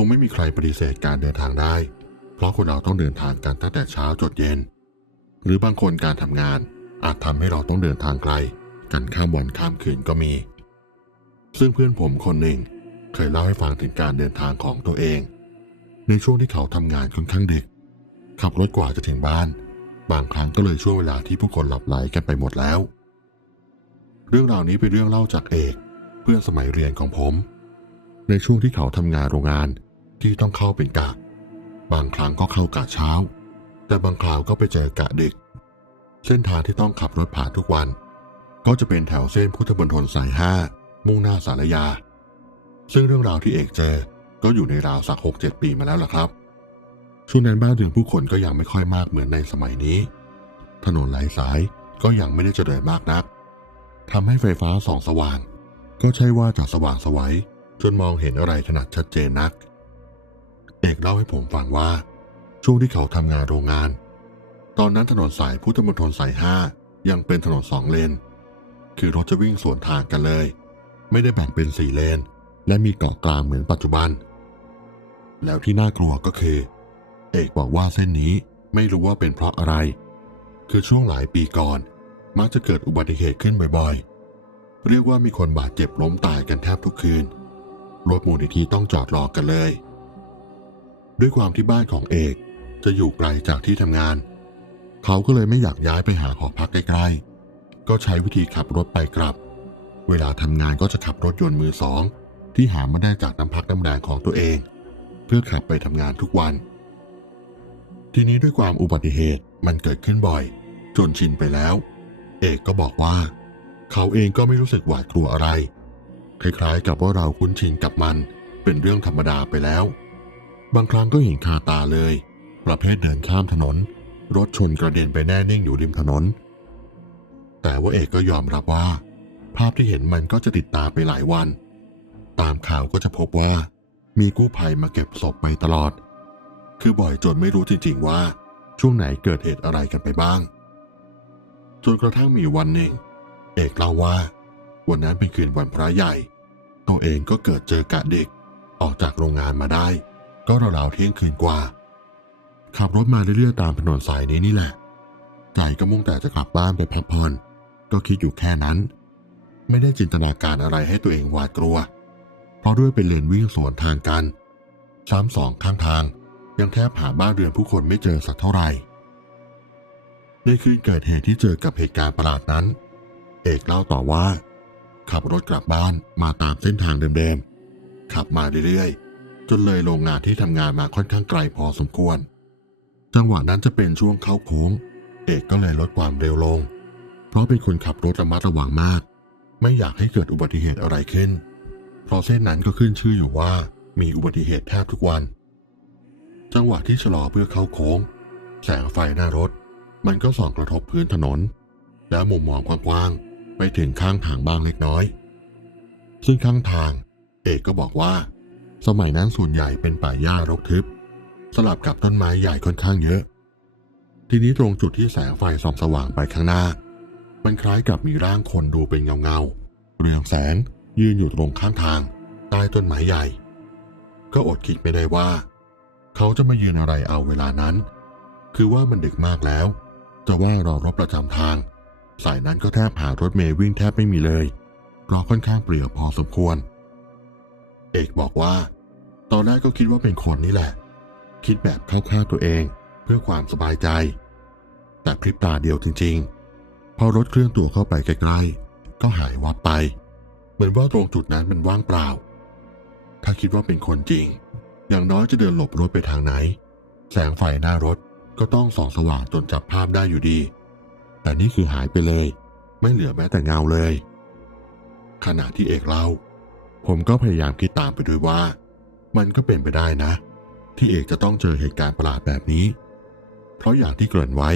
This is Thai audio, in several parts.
คงไม่มีใครปฏิเสธการเดินทางได้ เพราะคนเราต้องเดินทางกันตั้งแต่เช้าจดเย็น หรือบางคนการทำงานอาจทำให้เราต้องเดินทางไกล กันข้ามวันข้ามคืนก็มี ซึ่งเพื่อนผมคนหนึ่งเคยเล่าให้ฟังถึงการเดินทางของตัวเอง ในช่วงที่เขาทำงานค่อนข้างดึก ขับรถกว่าจะถึงบ้าน บางครั้งก็เลยช่วงเวลาที่ผู้คนหลับไหลกันไปหมดแล้ว เรื่องราวนี้เป็นเรื่องเล่าจากเอก เพื่อนสมัยเรียนของผม ในช่วงที่เขาทำงานโรงงาน ที่ต้องเข้าเป็นกะ บางครั้งก็เข้ากะเช้า แต่บางคราวก็ไปเจอกะดึก เส้นทางที่ต้องขับรถผ่านทุกวัน ก็จะเป็นแถวเส้นพุทธมณฑลสายห้ามุ่งหน้าสารยา ซึ่งเรื่องราวที่เอกเจอ ก็อยู่ในราวสักหกเจ็ดปีมาแล้วล่ะครับ ช่วงนั้นบ้านเรือนผู้คนก็ยังไม่ค่อยมากเหมือนในสมัยนี้ ถนนหลายสายก็ยังไม่ได้เจริญมากนักทำให้ไฟฟ้าส่องสว่าง ก็ใช่ว่าจะสว่างสวัยจนมองเห็นอะไรขนาดชัดเจนนัก เอกเล่าให้ผมฟังว่า ช่วงที่เขาทำงานโรงงาน ตอนนั้นถนนสายพุทธมณฑลสายห้ายังเป็นถนนสองเลน คือรถจะวิ่งสวนทางกันเลย ไม่ได้แบ่งเป็นสี่เลน และมีเกาะกลางเหมือนปัจจุบัน แล้วที่น่ากลัวก็คือ เอกบอกว่าเส้นนี้ไม่รู้ว่าเป็นเพราะอะไร คือช่วงหลายปีก่อน มักจะเกิดอุบัติเหตุขึ้นบ่อยๆ เรียกว่ามีคนบาดเจ็บล้มตายกันแทบทุกคืน รถมูลนิธิต้องจอดรอกันเลย ด้วยความที่บ้านของเอกจะอยู่ไกลจากที่ทำงาน เขาก็เลยไม่อยากย้ายไปหาหอพักใกล้ๆ ก็ใช้วิธีขับรถไปกลับ เวลาทำงานก็จะขับรถยนต์มือสอง ที่หามาได้จากน้ำพักน้ำแรงของตัวเอง เพื่อขับไปทำงานทุกวัน ทีนี้ด้วยความอุบัติเหตุมันเกิดขึ้นบ่อย จนชินไปแล้ว เอกก็บอกว่า เขาเองก็ไม่รู้สึกหวาดกลัวอะไร คล้ายๆ กับว่าเราคุ้นชินกับมันเป็นเรื่องธรรมดาไปแล้ว บางครั้งก็เห็นคาตาเลย ประเภทเดินข้ามถนน รถชนกระเด็นไปแน่นิ่งอยู่ริมถนน แต่ว่าเอกก็ยอมรับว่า ภาพที่เห็นมันก็จะติดตาไปหลายวัน ตามข่าวก็จะพบว่า มีกู้ภัยมาเก็บศพไปตลอด คือบ่อยจนไม่รู้จริงๆว่า ช่วงไหนเกิดเหตุอะไรกันไปบ้าง จนกระทั่งมีวันหนึ่ง เอกเล่าว่า วันนั้นเป็นคืนวันพระใหญ่ ตัวเองก็เกิดเจอกะเด็กออกจากโรงงานมาได้ ก็ราวๆเที่ยงคืนกว่า ขับรถมาเรื่อยๆตามถนนสายนี้นี่แหละใจก็มุ่งแต่จะกลับบ้านไปพักผ่อนก็คิดอยู่แค่นั้น ไม่ได้จินตนาการอะไรให้ตัวเองหวาดกลัว เพราะด้วยเป็นเลนวิ่งสวนทางกัน ซ้ำสองข้างทางยังแทบหาบ้านเรือนผู้คนไม่เจอสักเท่าไหร่ในคืนเกิดเหตุที่เจอกับเหตุการณ์ประหลาดนั้น เอกเล่าต่อว่า ขับรถกลับบ้านมาตามเส้นทางเดิมๆ ขับมาเรื่อยๆ จนเลยโรงงานที่ทำงานมาค่อนข้างไกลพอสมควร จังหวะนั้นจะเป็นช่วงเข้าโค้ง เอกก็เลยลดความเร็วลง เพราะเป็นคนขับรถระมัดระวังมาก ไม่อยากให้เกิดอุบัติเหตุอะไรขึ้น เพราะเส้นนั้นก็ขึ้นชื่ออยู่ว่ามีอุบัติเหตุแทบทุกวัน จังหวะที่ชะลอเพื่อเข้าโค้ง แสงไฟหน้ารถ มันก็ส่องกระทบพื้นถนน และมุมมองกว้างๆไปถึงข้างทางบ้างเล็กน้อย ซึ่งข้างทาง เอกก็บอกว่า สมัยนั้นส่วนใหญ่เป็นป่าหญ้ารกทึบ สลับกับต้นไม้ใหญ่ค่อนข้างเยอะ ทีนี้ตรงจุดที่แสงไฟส่องสว่างไปข้างหน้า มันคล้ายกับมีร่างคนดูเป็นเงาเงาๆเรืองแสงยืนอยู่ตรงข้างทาง ใต้ต้นไม้ใหญ่ ก็อดคิดไม่ได้ว่า เขาจะมายืนอะไรเอาเวลานั้น คือว่ามันดึกมากแล้ว จะว่ารอรถประจำทาง สายนั้นก็แทบหารถเมย์วิ่งแทบไม่มีเลยเพราะค่อนข้างเปลี่ยวพอสมควร เอกบอกว่า ตอนแรกก็คิดว่าเป็นคนนี่แหละ คิดแบบเข้าข้างตัวเองเพื่อความสบายใจ แต่พริบตาเดียวจริง ๆ พอรถเคลื่อนตัวเข้าไปใกล้ๆ ก็หายวับไป เหมือนว่าตรงจุดนั้นมันว่างเปล่า ถ้าคิดว่าเป็นคนจริง อย่างน้อยจะเดินหลบรถไปทางไหน แสงไฟหน้ารถก็ต้องส่องสว่างจนจับภาพได้อยู่ดี แต่นี่คือหายไปเลย ไม่เหลือแม้แต่เงาเลย ขณะที่เอกเล่า ผมก็พยายามคิดตามไปด้วยว่า มันก็เป็นไปได้นะ ที่เอกจะต้องเจอเหตุการณ์ประหลาดแบบนี้ เพราะอย่างที่เกริ่นไว้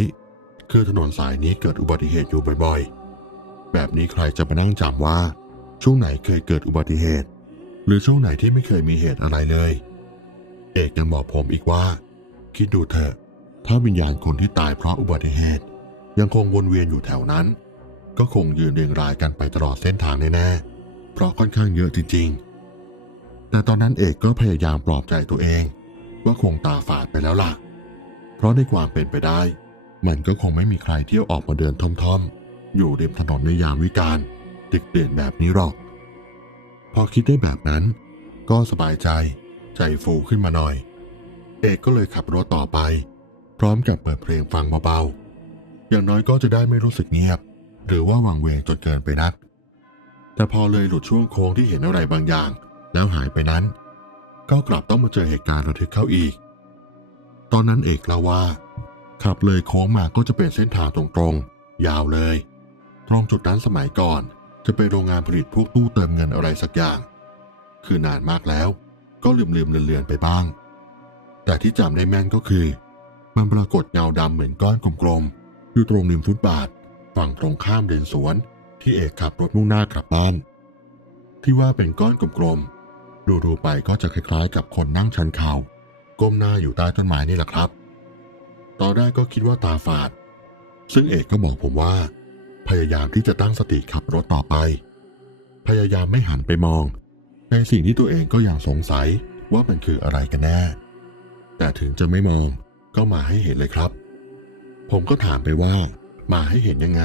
คือถนนสายนี้เกิดอุบัติเหตุอยู่บ่อยๆ แบบนี้ใครจะมานั่งจำว่า ช่วงไหนเคยเกิดอุบัติเหตุ หรือช่วงไหนที่ไม่เคยมีเหตุอะไรเลย เอกยังบอกผมอีกว่า คิดดูเถอะ ถ้าวิญญาณคนที่ตายเพราะอุบัติเหตุ ยังคงวนเวียนอยู่แถวนั้น ก็คงยืนเรียงรายกันไปตลอดเส้นทางแน่ๆ เพราะค่อนข้างเยอะจริงๆ แต่ตอนนั้นเอกก็พยายามปลอบใจตัวเอง ว่าคงตาฝาดไปแล้วล่ะ เพราะในความเป็นไปได้ มันก็คงไม่มีใครเที่ยวออกมาเดินท่อมๆ อยู่ริมถนนในยามวิกาลดึกเด่นแบบนี้หรอก พอคิดได้แบบนั้นก็สบายใจใจฟูขึ้นมาหน่อย เอกก็เลยขับรถต่อไป พร้อมกับเปิดเพลงฟังเบาๆ อย่างน้อยก็จะได้ไม่รู้สึกเงียบ หรือว่าวังเวงจนเกินไปนัก แต่พอเลยหลุดช่วงโค้งที่เห็นอะไรบางอย่าง แล้วหายไปนั้น ก็กลับต้องมาเจอเหตุการณ์ระทึกเข้าอีก ตอนนั้นเอกเล่าว่า ขับเลยโค้งมาก็จะเป็นเส้นทางตรงๆ ยาวเลย ตรงจุดนั้นสมัยก่อน จะเป็นโรงงานผลิตพวกตู้เติมเงินอะไรสักอย่าง คือนานมากแล้ว ก็ลืมๆเลือนๆไปบ้าง แต่ที่จำได้แม่นก็คือ มันปรากฏเงาดำเหมือนก้อนกลมๆอยู่ตรงริมฟุตบาทฝั่งตรงข้ามเลนสวน ที่เอกขับรถมุ่งหน้ากลับบ้าน ที่ว่าเป็นก้อนกลมๆ ดูๆไปก็จะคล้ายๆ กับคนนั่งชันเข่าก้มหน้าอยู่ใต้ต้นไม้นี่แหละครับ ตอนแรกก็คิดว่าตาฝาด ซึ่งเอกก็บอกผมว่า พยายามที่จะตั้งสติขับรถต่อไป พยายามไม่หันไปมอง ในสิ่งที่ตัวเองก็ยังสงสัยว่ามันคืออะไรกันแน่ แต่ถึงจะไม่มองก็มาให้เห็นเลยครับ ผมก็ถามไปว่ามาให้เห็นยังไง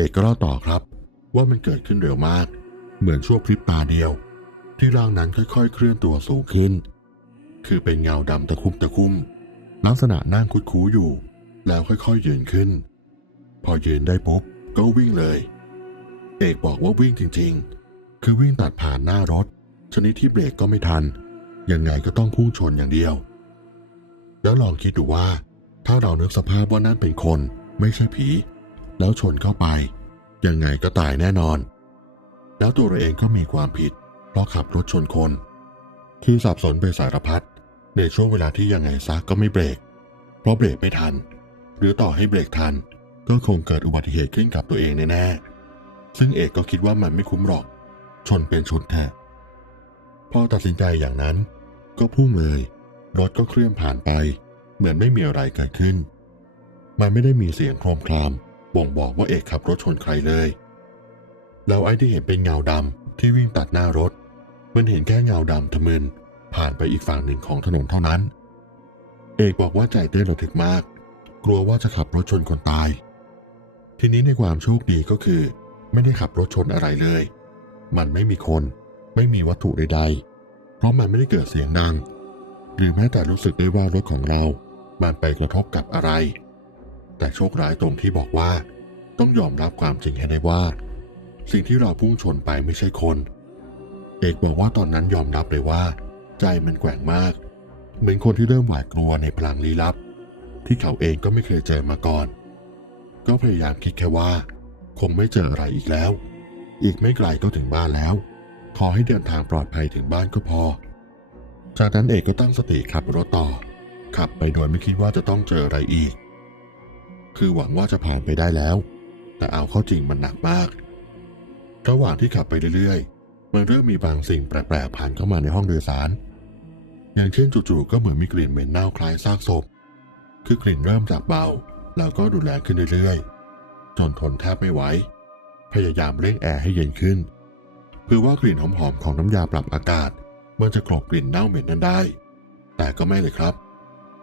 เอกก็เล่าต่อครับ ว่ามันเกิดขึ้นเร็วมาก เหมือนชั่วพริบตาเดียว ที่ร่างนั้นค่อยๆ เคลื่อนตัวสูงขึ้น คือเป็นเงาดำตะคุ่มตะคุ่มลักษณะนั่งคุดคูอยู่ แล้วค่อยๆยืนขึ้น พอยืนได้ปุ๊บก็วิ่งเลย เอกบอกว่าวิ่งจริงๆ คือวิ่งตัดผ่านหน้ารถ ชนิดที่เบรกก็ไม่ทัน ยังไงก็ต้องพุ่งชนอย่างเดียว แล้วลองคิดดูว่า ถ้าเรานึกสภาพว่านั่นเป็นคนไม่ใช่ผี แล้วชนเข้าไป ยังไงก็ตายแน่นอน แล้วตัวเราเองก็มีความผิด เพราะขับรถชนคนที่สับสนไปสารพัดในช่วงเวลาที่ยังไงซักก็ไม่เบรก เพราะเบรกไม่ทัน หรือต่อให้เบรกทัน ก็คงเกิดอุบัติเหตุขึ้นกับตัวเองแน่ๆซึ่งเอกก็คิดว่ามันไม่คุ้มหรอก ชนเป็นชนแท้พอตัดสินใจอย่างนั้น ก็พุ่งเลยรถก็เคลื่อนผ่านไป เหมือนไม่มีอะไรเกิดขึ้น มันไม่ได้มีเสียงโครมคราม บ่งบอกว่าเอกขับรถชนใครเลย แล้วไอ้ที่เห็นเป็นเงาดำที่วิ่งตัดหน้ารถ มันเห็นแค่เงาดำทะมึนผ่านไปอีกฝั่งหนึ่งของถนนเท่านั้น เอกบอกว่าใจเต้นระทึกมาก กลัวว่าจะขับรถชนคนตาย ทีนี้ในความโชคดีก็คือ ไม่ได้ขับรถชนอะไรเลย มันไม่มีคน ไม่มีวัตถุใดๆ เพราะมันไม่ได้เกิดเสียงดัง หรือแม้แต่รู้สึกได้ว่ารถของเรา มันไปกระทบกับอะไร แต่โชคร้ายตรงที่บอกว่า ต้องยอมรับความจริงให้ได้ว่า สิ่งที่เราพุ่งชนไปไม่ใช่คน เอกบอกว่าตอนนั้นยอมรับเลยว่า ใจมันแกว่งมาก เหมือนคนที่เริ่มหวาดกลัวในพลังลี้ลับ ที่เขาเองก็ไม่เคยเจอมาก่อน ก็พยายามคิดแค่ว่า คงไม่เจออะไรอีกแล้ว อีกไม่ไกลก็ถึงบ้านแล้ว ขอให้เดินทางปลอดภัยถึงบ้านก็พอ จากนั้นเอกก็ตั้งสติขับรถต่อขับไปโดยไม่คิดว่าจะต้องเจออะไรอีก คือหวังว่าจะผ่านไปได้แล้ว แต่เอาเข้าจริงมันหนักมาก ระหว่างที่ขับไปเรื่อยๆ มันเริ่มมีบางสิ่งแปลกๆผ่านเข้ามาในห้องโดยสาร อย่างเช่นจู่ๆก็เหมือนมีกลิ่นเหม็นเน่าคล้ายซากศพ คือกลิ่นเริ่มจากเบาแล้วก็ดูแลขึ้นเรื่อยๆ จนทนแทบไม่ไหว พยายามเร่งแอร์ให้เย็นขึ้น เพื่อว่ากลิ่นหอมๆของน้ำยาปรับอากาศ มันจะกลบกลิ่นเน่าเหม็นนั้นได้ แต่ก็ไม่เลยครับ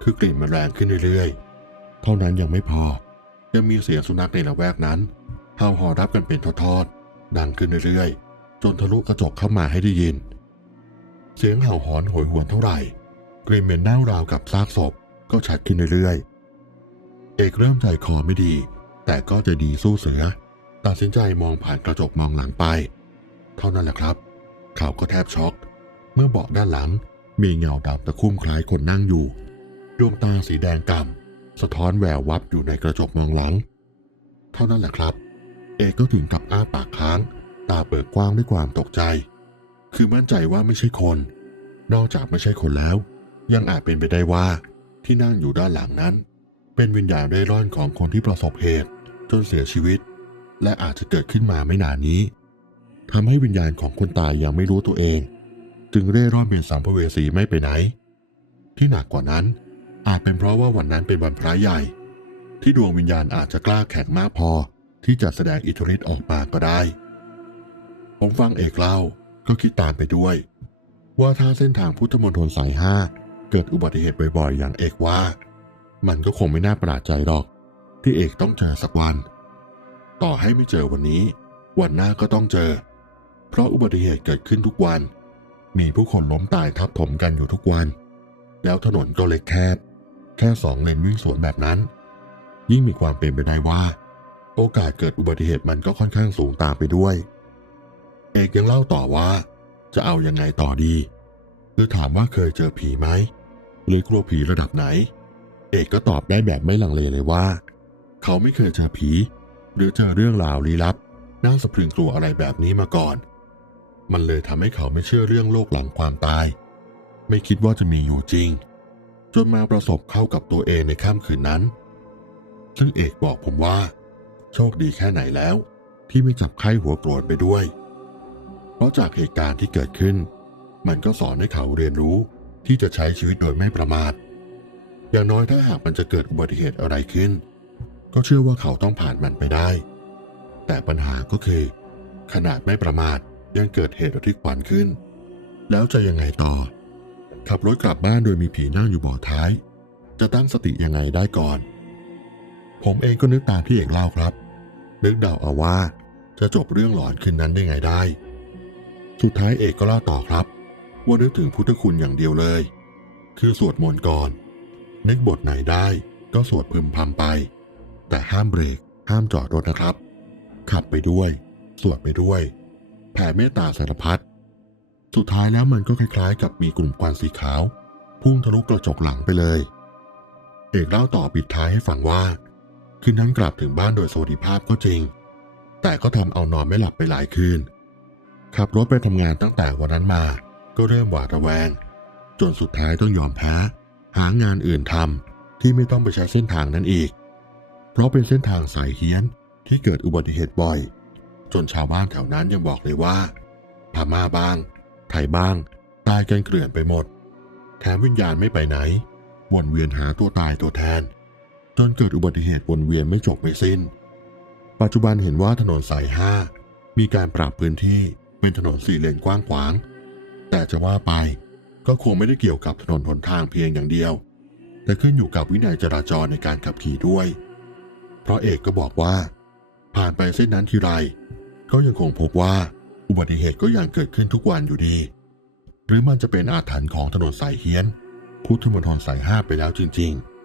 คือกลิ่นมันแรงขึ้นเรื่อยๆ เท่านั้นยังไม่พอ ยังมีเสียงสุนัขในละแวกนั้นเห่าหอนรับกันเป็นทอดๆดังขึ้นเรื่อยๆ จนทะลุกระจกเข้ามาให้ได้ยิน เสียงเห่าหอนโหยหวนเท่าไหร่ กลิ่นเหม็นเน่าราวกับซากศพก็ชัดขึ้นเรื่อยๆ เอกเริ่มใจคอไม่ดี แต่ก็จะดีสู้เสือ ตัดสินใจมองผ่านกระจกมองหลังไป เท่านั้นแหละครับ เขาก็แทบช็อก เมื่อเบาะด้านหลังมีเงาดำตะคุ่มคล้ายคนนั่งอยู่ ดวงตาสีแดงกำ สะท้อนแวววับอยู่ในกระจกมองหลัง เท่านั้นแหละครับ เอกก็ถึงกับอ้าปากค้าง ตาเปิดกว้างด้วยความตกใจ คือมั่นใจว่าไม่ใช่คน นอกจากไม่ใช่คนแล้ว ยังอาจเป็นไปได้ว่าที่นั่งอยู่ด้านหลังนั้น เป็นวิญญาณเร่ร่อนของคนที่ประสบเหตุ จนเสียชีวิต และอาจจะเกิดขึ้นมาไม่นานนี้ทำให้วิญญาณของคนตายยังไม่รู้ตัวเอง จึงเร่ร่อนเป็นสัมภเวสีไม่ไปไหน ที่หนักกว่านั้น อาจเป็นเพราะว่าวันนั้นเป็นวันพระใหญ่ ที่ดวงวิญญาณอาจจะกล้าแข็งมากพอที่จะแสดงอิทธิฤทธิ์ออกมาก็ได้ ผมฟังเอกเล่าก็คิดตามไปด้วย ว่าถ้าเส้นทางพุทธมณฑลสายห้าเกิดอุบัติเหตุบ่อยๆ อย่างเอกว่า มันก็คงไม่น่าประหลาดใจหรอก ที่เอกต้องเจอสักวัน ต่อให้ไม่เจอวันนี้ วันหน้าก็ต้องเจอ เพราะอุบัติเหตุเกิดขึ้นทุกวัน มีผู้คนล้มตายทับถมกันอยู่ทุกวัน แล้วถนนก็เล็กแคบ แค่สองเลนวิ่งสวนแบบนั้น ยิ่งมีความเป็นไปได้ว่า โอกาสเกิดอุบัติเหตุมันก็ค่อนข้างสูงตามไปด้วย เอกยังเล่าต่อว่า จะเอายังไงต่อดีหรือถามว่าเคยเจอผีไหมหรือกลัวผีระดับไหน เอกก็ตอบได้แบบไม่ลังเลเลยว่า เขาไม่เคยเจอผี หรือเจอเรื่องราวลี้ลับน่าสะพรึงกลัวอะไรแบบนี้มาก่อน มันเลยทำให้เขาไม่เชื่อเรื่องโลกหลังความตาย ไม่คิดว่าจะมีอยู่จริง จนมาประสบเข้ากับตัวเองในค่ำคืนนั้น ซึ่งเอกบอกผมว่า โชคดีแค่ไหนแล้ว ที่ไม่จับไข้หัวโกรธไปด้วย เพราะจากเหตุการณ์ที่เกิดขึ้น มันก็สอนให้เขาเรียนรู้ที่จะใช้ชีวิตโดยไม่ประมาท อย่างน้อยถ้าหากมันจะเกิดอุบัติเหตุอะไรขึ้น ก็เชื่อว่าเขาต้องผ่านมันไปได้ แต่ปัญหาก็คือ ขนาดไม่ประมาทยังเกิดเหตุระทึกขวัญขึ้น แล้วจะยังไงต่อ ขับรถกลับบ้านโดยมีผีนั่งอยู่เบาะท้าย จะตั้งสติยังไงได้ก่อน ผมเองก็นึกตามที่เอกเล่าครับ นึกเดาเอาว่าจะจบเรื่องหลอนคืนนั้นได้ไงได้ สุดท้ายเอกก็เล่าต่อครับ ว่านึกถึงพุทธคุณอย่างเดียวเลย คือสวดมนต์ก่อน นึกบทไหนได้ก็สวดพึมพำไป แต่ห้ามเบรก ห้ามจอดรถนะครับ ขับไปด้วย สวดไปด้วย แผ่เมตตาสารพัด สุดท้ายแล้วมันก็คล้ายๆ กับมีกลุ่มควันสีขาว พุ่งทะลุกระจกหลังไปเลย เอกเล่าต่อปิดท้ายให้ฟังว่า คืนนั้นกลับถึงบ้านโดยสวัสดิภาพก็จริง แต่ก็ทำเอานอนไม่หลับไปหลายคืน ขับรถไปทำงานตั้งแต่วันนั้นมา ก็เริ่มหวาดระแวง จนสุดท้ายต้องยอมแพ้ หางานอื่นทำที่ไม่ต้องไปใช้เส้นทางนั้นอีก เพราะเป็นเส้นทางสายเฮี้ยนที่เกิดอุบัติเหตุบ่อย จนชาวบ้านแถวนั้นยังบอกเลยว่าพม่าบ้าง ไทยบ้าง ตายกันเกลื่อนไปหมด แถมวิญญาณไม่ไปไหน วนเวียนหาตัวตายตัวแทน จนเกิดอุบัติเหตุวนเวียนไม่จบไม่สิ้น ปัจจุบันเห็นว่าถนนสายห้ามีการปรับพื้นที่เป็นถนนสี่เลนกว้างขวาง แต่จะว่าไปก็คงไม่ได้เกี่ยวกับถนนหนทางเพียงอย่างเดียว แต่ขึ้นอยู่กับวินัยจราจรในการขับขี่ด้วย เพราะเอกก็บอกว่า ผ่านไปเส้นนั้นทีไร ก็ยังคงพบว่า อุบัติเหตุก็ยังเกิดขึ้นทุกวันอยู่ดี หรือมันจะเป็นอาถรรพ์ของถนนสายเฮียนพุทธมณฑลสายห้าไปแล้วจริง ๆ